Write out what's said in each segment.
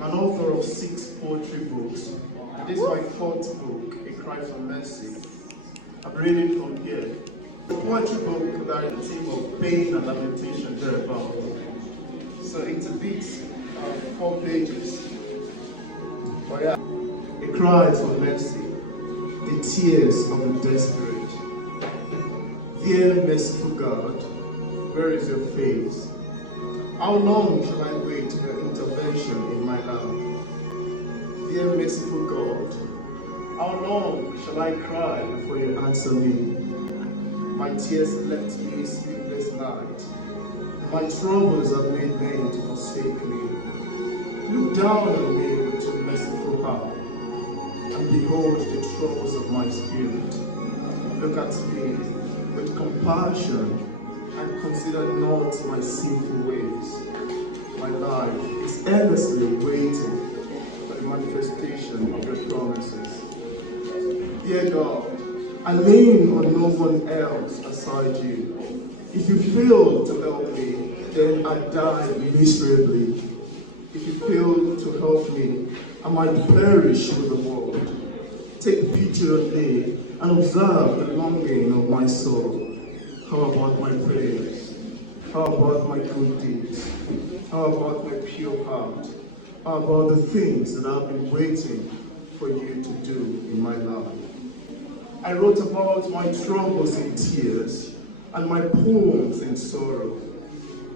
I'm an author of 6 poetry books, and this is my 4th book, A Cry for Mercy. I'm reading from here. The poetry book that is a theme of pain and lamentation thereabout. So it's a bit 4 pages. But yeah, a cry for mercy, the tears of the desperate. Dear merciful God, where is your face? How long shall I wait for your intervention in my life? Dear merciful God, how long shall I cry before you answer me? My tears left me a sleepless night. My troubles have made men to forsake me. Look down on me with your merciful heart, and behold the troubles of my spirit. Look at me with compassion, and consider not my sinful ways. My life is endlessly waiting for the manifestation of your promises. Dear God, I lean on no one else aside you. If you fail to help me, then I die miserably. If you fail to help me, I might perish with the world. Take pity on me and observe the longing of my soul. How about my prayers? How about my good deeds? How about my pure heart? How about the things that I've been waiting for you to do in my life? I wrote about my troubles in tears and my poems in sorrow.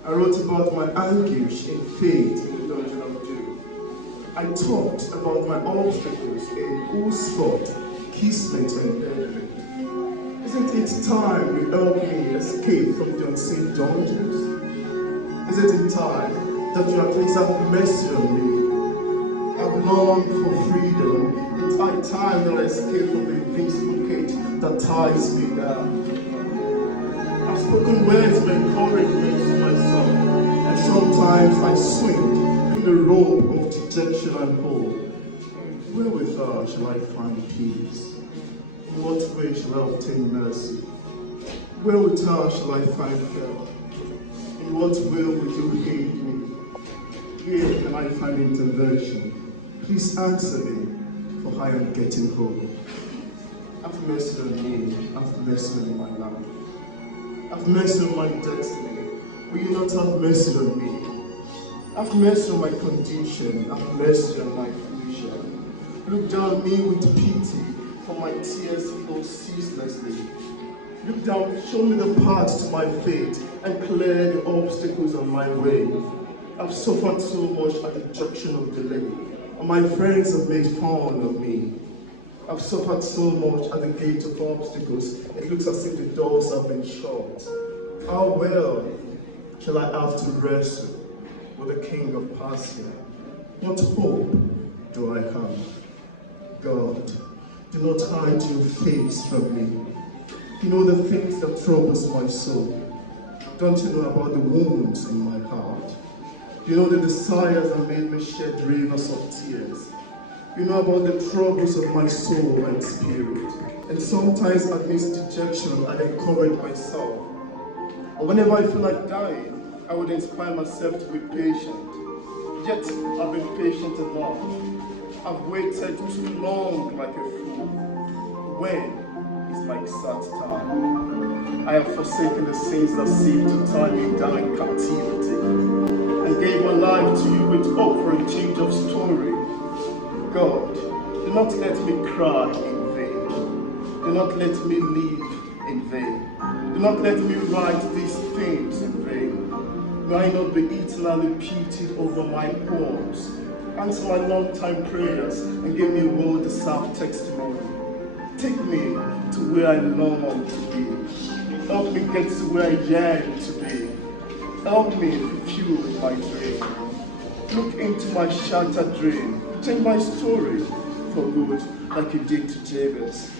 I wrote about my anguish in faith in the dungeon of doom. I talked about my obstacles in whose fault, kismet and deadly. Isn't it time you help me escape from the unseen dungeons? Is it in time that you at least have mercy on me? I've longed for freedom. It's high time that I escape from the invisible cage that ties me down. I've spoken words of encouragement to myself, and sometimes I swim in the rope of dejection and hope. Wherewithal shall I find peace? In what way shall I obtain mercy? Wherewithal shall I find help? In what way will you aid me? Where can I find intervention? Please answer me, for I am getting home. Have mercy on me, have mercy on my life. Have mercy on my destiny. Will you not have mercy on me? Have mercy on my condition, have mercy on my future. Look down on me with pity, for my tears flow ceaselessly. Look down, show me the path to my fate, and clear the obstacles on my way. I've suffered so much at the junction of delay, and my friends have made fun of me. I've suffered so much at the gate of obstacles, it looks as if the doors have been shut. How well shall I have to wrestle with the king of Persia? What hope do I have? God, do not hide your face from me. You know the things that troubles my soul. Don't you know about the wounds in my heart? You know the desires that made me shed rivers of tears. You know about the troubles of my soul and spirit. And sometimes amidst dejection, I encourage myself. And whenever I feel like dying, I would inspire myself to be patient. Yet, I've been patient enough. I've waited too long like a fool. When is my exact time? I have forsaken the sins that seem to tie me down in captivity, and gave my life to you with hope for a change of story. God, do not let me cry in vain. Do not let me live in vain. Do not let me write these things in vain. May I not be eternally pitied over my poems. Answer my long-time prayers and give me a well-deserved testimony. Take me to where I long to be. Help me get to where I yearn to be. Help me fulfill my dream. Look into my shattered dream. Change my story for good, like you did to Jabez.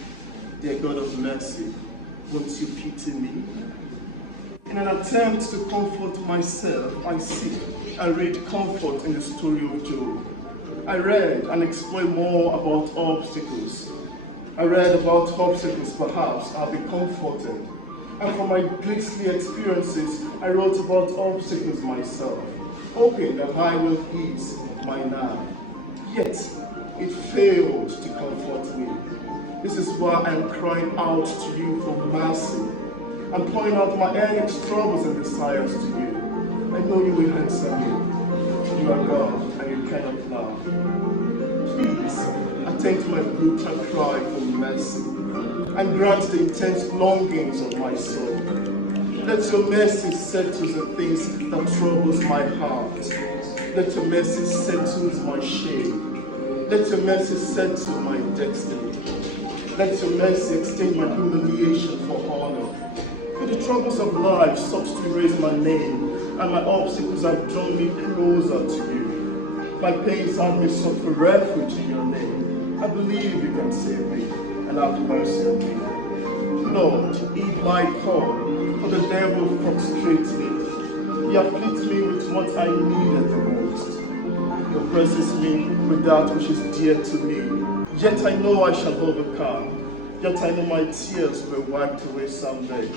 Dear God of mercy, won't you pity me? In an attempt to comfort myself, I read comfort in the story of Job. I read and explored more about obstacles. I read about obstacles, perhaps I'll be comforted. And from my grisly experiences, I wrote about obstacles myself. hoping that I will ease my now. Yet, it failed to comfort me. This is why I'm crying out to you for mercy. I'm pouring out my endless troubles and desires to you. I know you will answer me. You are God and you cannot lie. Please, attend to my brutal cry for mercy and grant the intense longings of my soul. Let your mercy settle the things that troubles my heart. Let your mercy settle my shame. Let your mercy settle my destiny. Let your mercy extend my humiliation for honor. For the troubles of life sought to erase my name, and my obstacles have drawn me closer to you. My pains have me sought for refuge in your name. I believe you can save me, and have mercy on me. Lord, heed my call, for the devil frustrates me. He afflicts me with what I needed the most. He oppresses me with that which is dear to me. Yet I know I shall overcome. Yet I know my tears will be wiped away someday.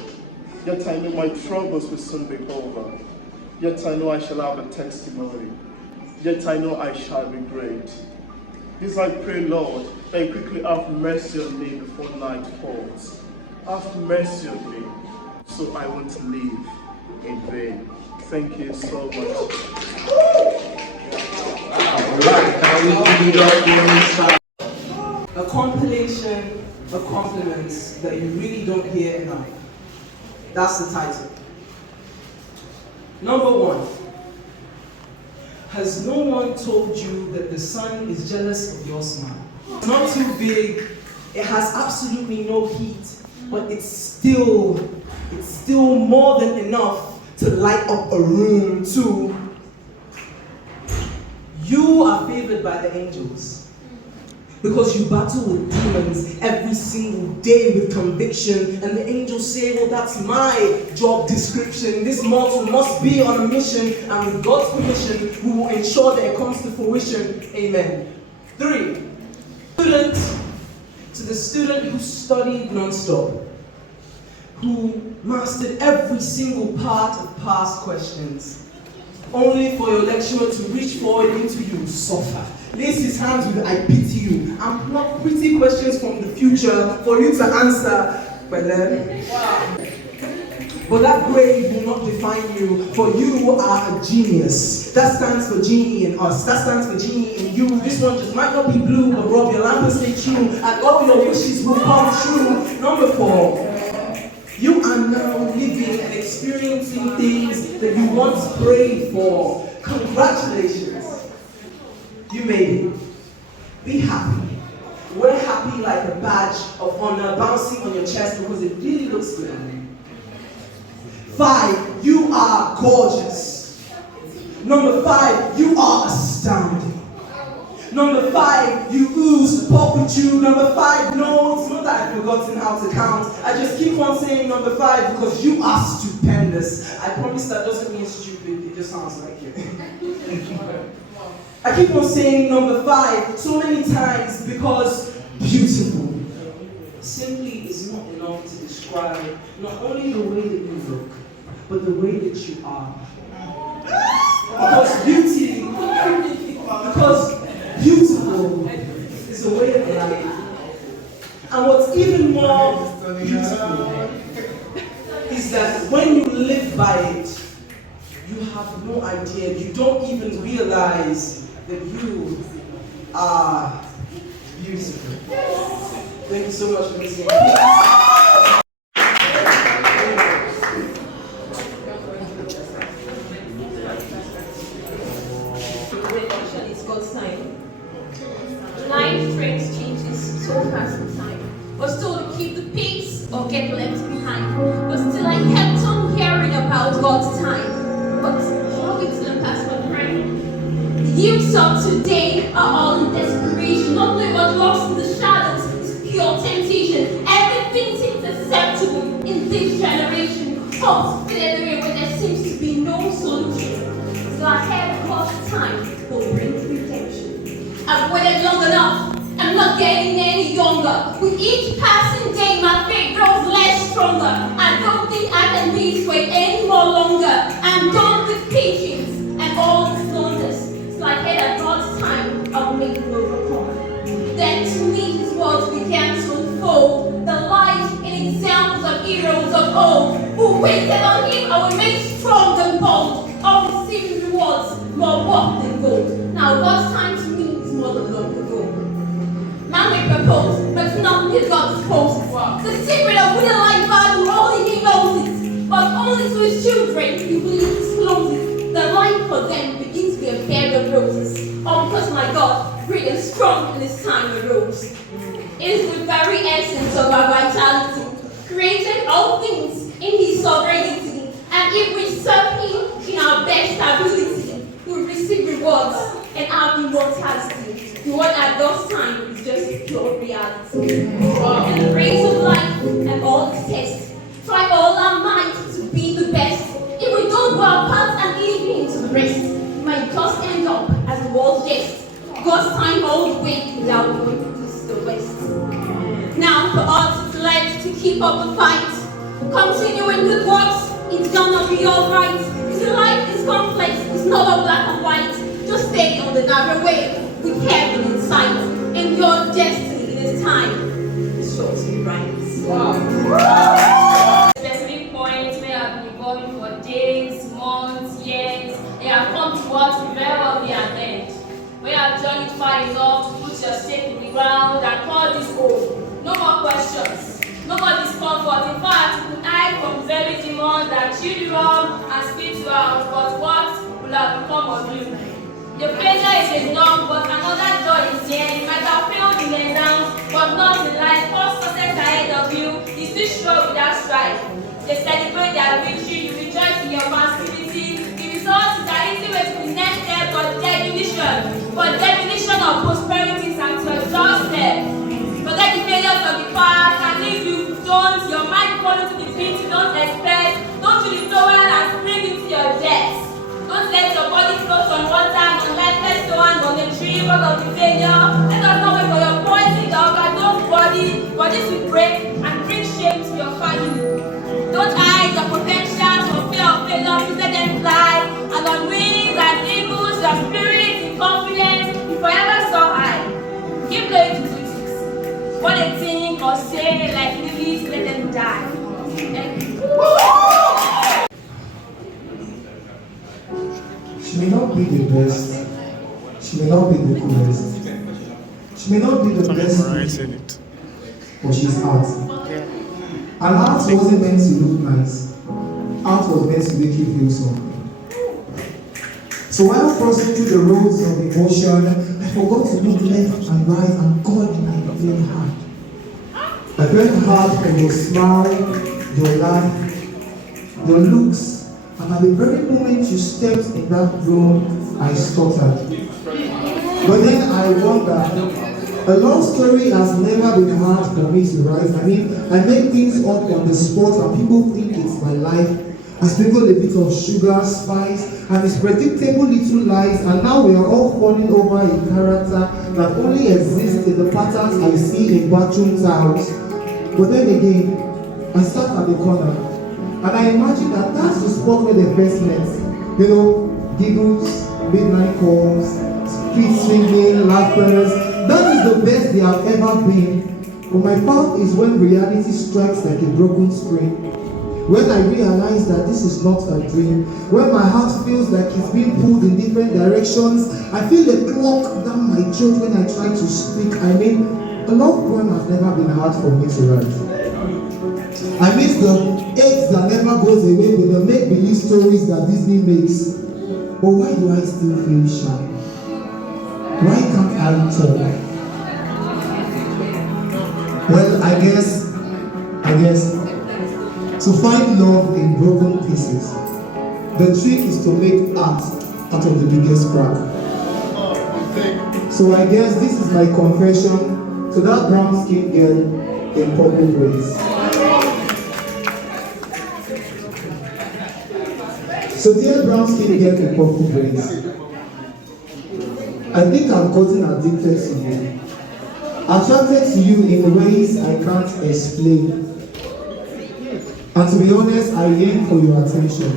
Yet I know my troubles will soon be over. Yet I know I shall have a testimony. Yet I know I shall be great. This I pray, Lord, that you quickly have mercy on me before night falls. Have mercy on me, so I won't live in vain. Thank you so much. A compilation of compliments that you really don't hear enough. That's the title. Number 1. Has no one told you that the sun is jealous of your smile? It's not too big, it has absolutely no heat, but it's still more than enough to light up a room too. You are favored by the angels because you battle with demons every single day with conviction, and the angels say, well, that's my job description. This mortal must be on a mission, and with God's permission, we will ensure that it comes to fruition. Amen. 3. To the student who studied non-stop, who mastered every single part of past questions, only for your lecturer to reach forward into you, suffer, lace his hands with I pity you, and pluck pretty questions from the future for you to answer. But that grade will not define you, for you are a genius. That stands for genie in us. That stands for genie in you. This one just might not be blue, but Rob, your lamp will stay true, and all your wishes will come true. Number 4. You are now living and experiencing things that you once prayed for. Congratulations. You made it. Be happy. Wear happy like a badge of honor bouncing on your chest because it really looks good on you. 5. You are gorgeous. Number 5. You are astounding. Number 5, you ooze pulchritude. Number 5, no, it's not that I've forgotten how to count. I just keep on saying number 5 because you are stupendous. I promise that doesn't mean stupid, it just sounds like it. I keep on saying number 5 so many times because beautiful simply is not enough to describe not only the way that you look, but the way that you are. Because beautiful is a way of life. And what's even more beautiful is that when you live by it, you have no idea, you don't even realize that you are beautiful. Thank you so much for listening. Life trends changes so fast in time. Was told to keep the pace or get left behind. But still I kept on hearing about God's time. But how weeks will pass, my friend? The youths of today are all in desperation, not knowing what lost in the shadows is pure temptation. Everything seems acceptable in this generation. Hope's faded away when there seems to be no solution. So I have God's time will bring redemption. I've waited long enough. I'm not getting any younger. With each passing day, my faith grows less stronger. I don't think I can be this way any more longer. I'm done with patience and all waited on him, I will make strong and bold, of receiving rewards, more work than gold. Now God's time to me is more than long ago. Man may propose, but it's not his God disposed. The secret of winning life value, only he knows it. But only to his children he will disclose it. The life for them begins to be a bed of roses. All because my God, great and strong in his time arose. It is the very essence of our vitality, created all things in his sovereignty. And if we serve him in our best ability, we will receive rewards and have immortality. The word at God's time is just pure reality. And the race of life and all its tests, try all our might to be the best. If we don't go our path and leave him to rest, we might just end up as the world's jest. God's time all the way without going east or west. Now for us it's left to keep up the fight. Continuing good works, it's gonna be alright. See, life is complex, it's not all black and white. Just stay on the narrow way with heaven in sight. And your destiny in its time is sure to be right. Wow. Specific points may have been evolving for days, months, years. They have come to what will very well be an end. When you have journeyed far enough to put your stake in the ground and call this home. No more questions, no more discomfort. In fact, you could hide from very demons that chew you up and spit you out. But what will have become of you? The failure is enough, but another joy is here. You might have failed in exams, but not in life. First success ahead of you is still sure without strife. They celebrate their victory, you rejoice in your passivity. The result is an easy way to the next step for definition. For definition of prosperity is at your doorstep. Forget the failures of the past, and if you don't, your mind fall into the things you don't expect. Don't do the towel and spring into your debts. Don't let your body float on water and lifeless stone on the tree work of the failure. Let us not wait for your poison to overdose bodies will break and bring shame to your family. Don't hide your potentials for fear of failure, to let them fly. And on wings and eagles, your spirit in confidence, you forever so high. Give glory to critics. What they think or say, like lilies, let them die. Thank you. She may not be the best, she may not be the coolest, she may not be the best, but she's art. And art wasn't meant to look nice, art was meant to make you feel something. So while crossing through the roads of emotion, I forgot to look left and right, and God, I felt hard. I felt hard from your smile, your laugh, your looks. And at the very moment you stepped in that room, I stuttered. But then I wonder, a love story has never been hard for me to write. I mean, I make things up on the spot and people think it's my life. I sprinkle a bit of sugar, spice, and it's predictable little lies, and now we are all falling over a character that only exists in the patterns I see in bathroom tiles. But then again, I sat at the corner. And I imagine that that's the spot where they first met. You know, giggles, midnight calls, street swinging, laughters. That is the best they have ever been. But my part is when reality strikes like a broken screen. When I realize that this is not a dream. When my heart feels like it's being pulled in different directions. I feel the clock down my throat when I try to speak. I mean, a love poem has never been hard for me to write. I miss the eggs that never goes away with the make-believe stories that Disney makes. But why do I still feel shy? Why can't I talk? Well, I guess, to find love in broken pieces, the trick is to make art out of the biggest crack. So I guess this is my confession to that brown-skinned girl in purple braids. So dear brown-skinned girl in purple braids, I think I've gotten addicted to you. Attracted to you in ways I can't explain. And to be honest, I yearn for your attention.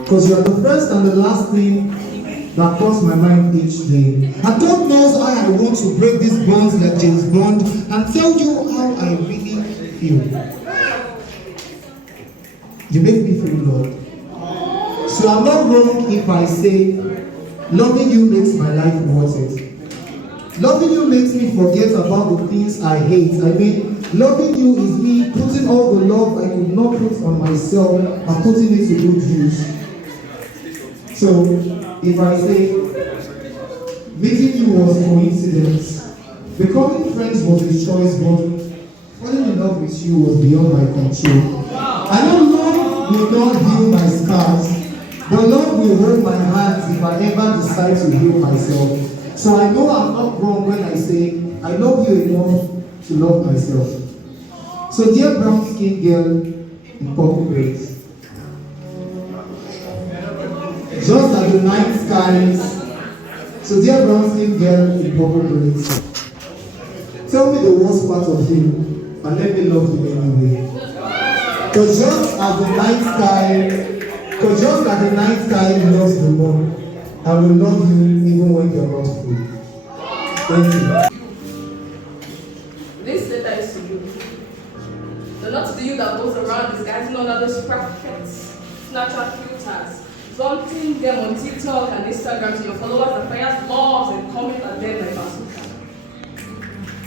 Because you are the first and the last thing that cross my mind each day. And God knows how I want to break these bonds like James Bond and tell you how I really feel. You make me feel loved. So I'm not wrong if I say, loving you makes my life worth it. Loving you makes me forget about the things I hate. I mean, loving you is me putting all the love I could not put on myself and putting it to good use. So, if I say, meeting you was coincidence, becoming friends was a choice, but falling in love with you was beyond my control. I know love will not heal my scars, but love will hold my hands if I ever decide to heal myself. So I know I'm not wrong when I say, I love you enough to love myself. So dear brown skinned girl in purple braids, just like the night skies. So dear brown skinned girl in purple braids, tell me the worst part of you and let me love you anyway. Because just like the night sky loves the moon, I will love you even when you're not free. Thank you. This letter is to you. So not to you that goes around disguising all those perfect Snapchat filters, flaunting them on TikTok and Instagram to your followers and fires loves and comment at them like bazooka.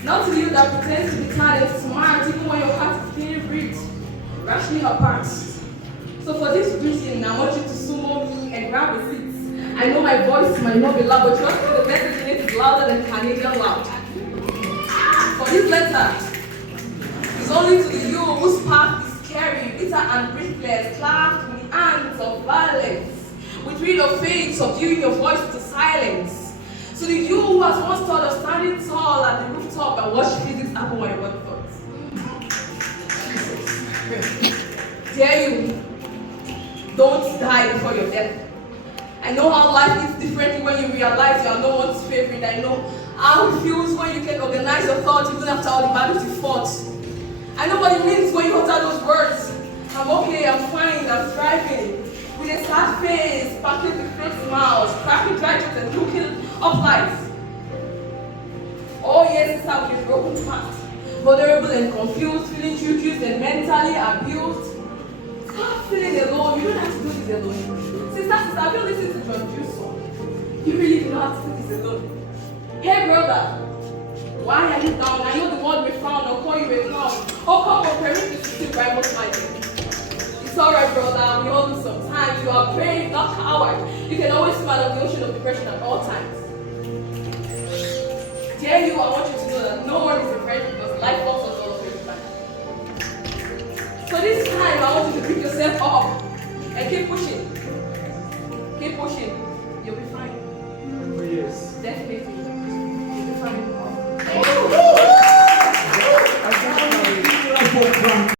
Not to you that pretends to be kind and smart even when your heart is being ripped, rashly apart. So for this reason, I want you to sumo me and grab a seat. I know my voice might not be loud, but trust me, the message in it is louder than Canadian loud. For this letter is only to the you whose path is scary, bitter and breathless, clasped in the hands of violence, with real of faith, subduing your voice to silence. So the you who has once thought of standing tall at the rooftop and watch physics happen while you want thoughts. Dare you, don't die before your death. I know how life is differently when you realize you are no one's favorite. I know how it feels when you can organize your thoughts even after all the battles you fought. I know what it means when you utter those words. I'm okay, I'm fine, I'm thriving. With a sad face, packing with fake smiles, cracking dry jokes and looking up lights. Oh yes, it's how with a broken heart. Vulnerable and confused, feeling tricked and mentally abused. Stop feeling alone. You don't have to do this alone. Sister, have you listened to John Jew's song? You really do not have to do this alone. Hey brother, why are you down? I know the word we found, I'll call you a clown. Oh come on, permit me to still right most likely. It's alright brother, we all lose some time. You are brave, not coward. You can always smile on the ocean of depression at all times. Dear you, I want you to know that